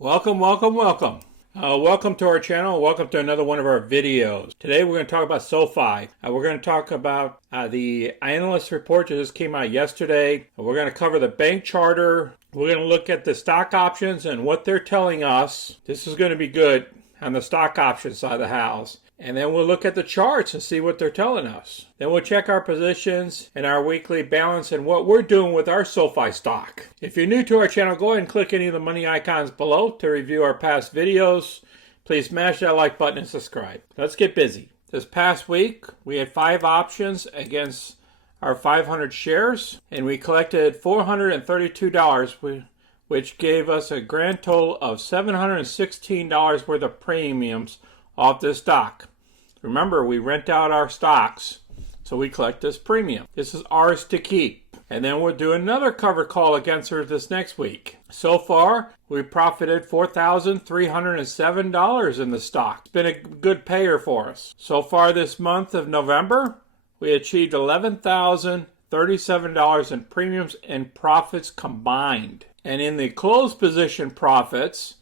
Welcome to our channel. Welcome to another one of our videos. Today we're going to talk about SoFi. We're going to talk about the analyst report that just came out yesterday. We're going to cover the bank charter. We're going to look at the stock options and what they're telling us. This is going to be good on the stock option side of the house. And then we'll look at the charts and see what they're telling us. Then we'll check our positions and our weekly balance and what we're doing with our SoFi stock. If you're new to our channel, go ahead and click any of the money icons below to review our past videos. Please smash that like button and subscribe. Let's get busy. This past week, we had 5 options against our 500 shares, and we collected $432, which gave us a grand total of $716 worth of premiums off this stock. Remember, we rent out our stocks, so we collect this premium. This is ours to keep. And then we'll do another cover call against her this next week. So far, we profited $4,307 in the stock. It's been a good payer for us. So far this month of November, we achieved $11,037 in premiums and profits combined. And in the closed position profits,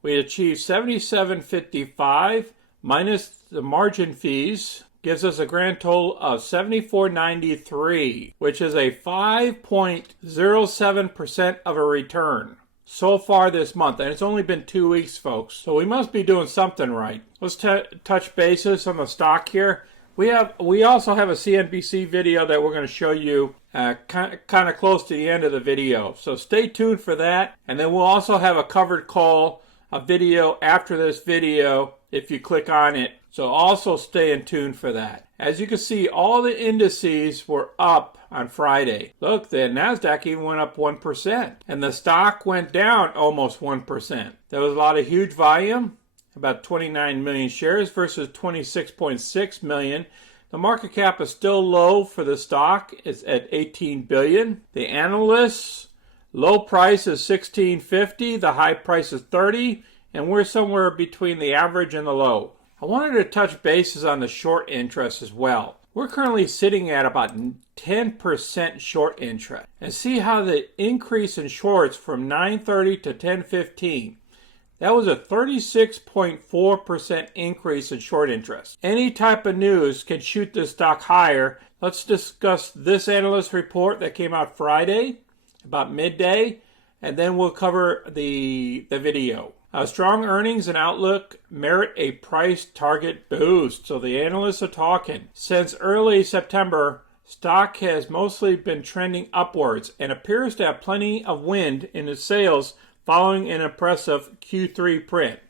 we achieved $77.55 minus the margin fees, gives us a grand total of $74.93, which is a 5.07% of a return so far this month. And it's only been 2 weeks, folks. So we must be doing something right. Let's touch bases on the stock here. We also have a CNBC video that we're going to show you kind of close to the end of the video. So stay tuned for that. And then we'll also have a covered call, a video after this video if you click on it. So also stay in tune for that. As you can see, all the indices were up on Friday. Look, the NASDAQ even went up 1%. And the stock went down almost 1%. There was a lot of huge volume, about 29 million shares versus 26.6 million. The market cap is still low for the stock. It's at 18 billion. The analysts, low price is $16.50. The high price is $30. And we're somewhere between the average and the low. I wanted to touch bases on the short interest as well. We're currently sitting at about 10% short interest. And see how the increase in shorts from 9:30 to 10:15. That was a 36.4% increase in short interest. Any type of news can shoot this stock higher. Let's discuss this analyst report that came out Friday, about midday, and then we'll cover the video. Strong earnings and outlook merit a price target boost. So the analysts are talking. Since early September, stock has mostly been trending upwards and appears to have plenty of wind in its sails following an impressive Q3 print.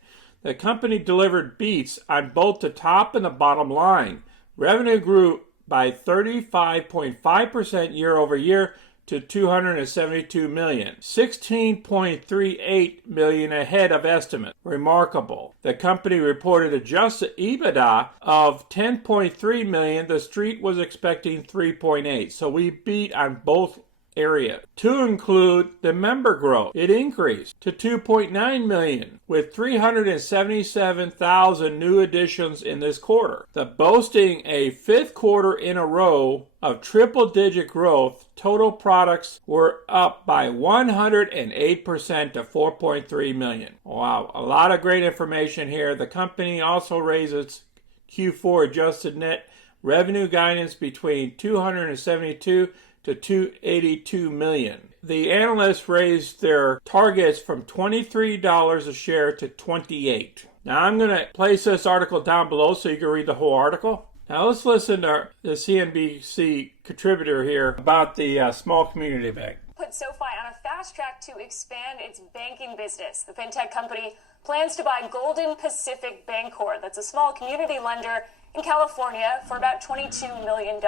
The company delivered beats on both the top and the bottom line. Revenue grew by 35.5% year over year to $272 million, 16.38 million ahead of estimate. Remarkable. The company reported adjusted EBITDA of 10.3 million. The street was expecting 3.8. So we beat on both areas. To include the member growth, it increased to 2.9 million with 377,000 new additions in this quarter. The boasting a 5th quarter in a row of triple-digit growth. Total products were up by 108% to 4.3 million. Wow, a lot of great information here. The company also raised its Q4 adjusted net revenue guidance between 272 to 282 million. The analysts raised their targets from $23 a share to $28. Now I'm going to place this article down below so you can read the whole article. Now let's listen to the CNBC contributor here about the small community bank. Put SoFi on a fast track to expand its banking business. The fintech company plans to buy Golden Pacific Bancorp, that's a small community lender in California, for about $22 million.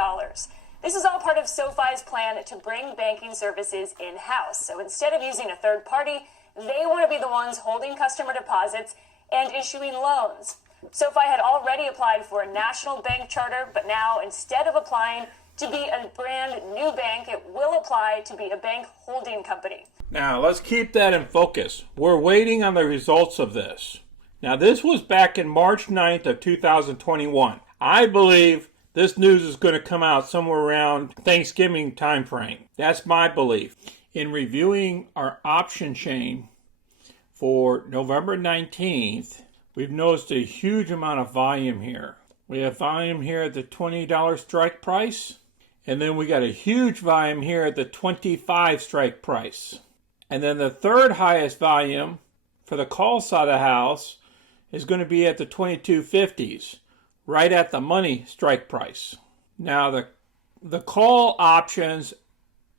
This is all part of SoFi's plan to bring banking services in-house. So instead of using a third party, they want to be the ones holding customer deposits and issuing loans. SoFi had already applied for a national bank charter, but now instead of applying to be a brand new bank, it will apply to be a bank holding company. Now let's keep that in focus. We're waiting on the results of this. Now this was back in March 9th of 2021. I believe this news is going to come out somewhere around Thanksgiving time frame. That's my belief. In reviewing our option chain for November 19th, we've noticed a huge amount of volume here. We have volume here at the $20 strike price, and then we got a huge volume here at the $25 strike price. And then the third highest volume for the call side of the house is going to be at the 2250s, right at the money strike price. Now the call options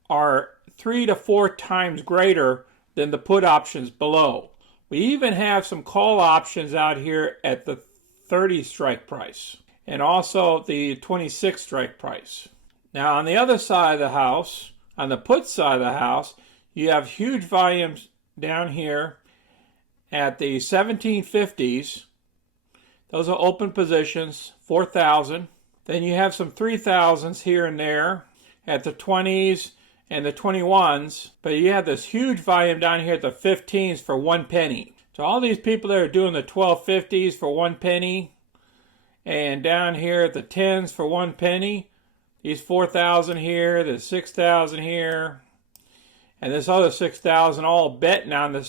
are 3 to 4 times greater than the put options below. We even have some call options out here at the 30 strike price and also the 26 strike price. Now on the other side of the house, on the put side of the house, you have huge volumes down here at the 1750s. Those are open positions, 4,000. Then you have some 3,000s here and there at the 20s and the 21s. But you have this huge volume down here at the 15s for 1 penny. So all these people that are doing the 1250s for 1 penny, and down here at the 10s for 1 penny, these 4,000 here, the 6,000 here, and this other 6,000 all betting on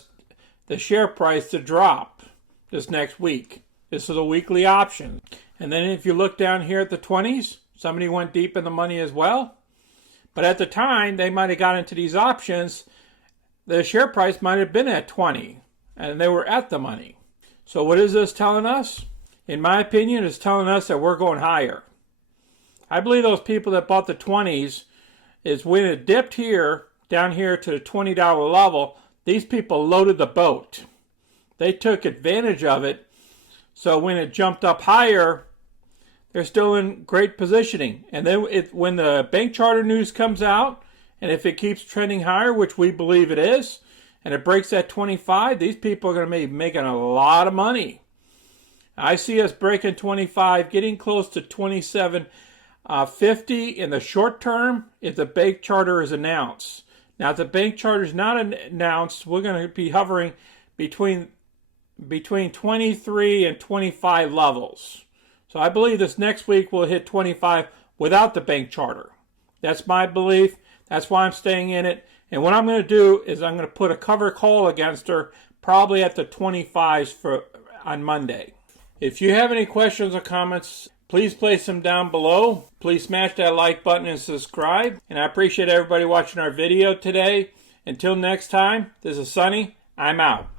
the share price to drop this next week. This is a weekly option. And then if you look down here at the 20s, somebody went deep in the money as well. But at the time, they might have got into these options, the share price might have been at 20, and they were at the money. So what is this telling us? In my opinion, it's telling us that we're going higher. I believe those people that bought the 20s is when it dipped here, down here to the $20 level, these people loaded the boat. They took advantage of it. So when it jumped up higher, they're still in great positioning. And then when the bank charter news comes out, and if it keeps trending higher, which we believe it is, and it breaks that 25, these people are going to be making a lot of money. I see us breaking 25, getting close to 27.50 in the short term if the bank charter is announced. Now, if the bank charter is not announced, we're going to be hovering between 23 and 25 levels. So I believe this next week we'll hit 25 without the bank charter. That's my belief. That's why I'm staying in it. And what I'm going to do is I'm going to put a cover call against her probably at the 25s on Monday. If you have any questions or comments, please place them down below. Please smash that like button and subscribe. And I appreciate everybody watching our video today. Until next time, this is Sonny. I'm out.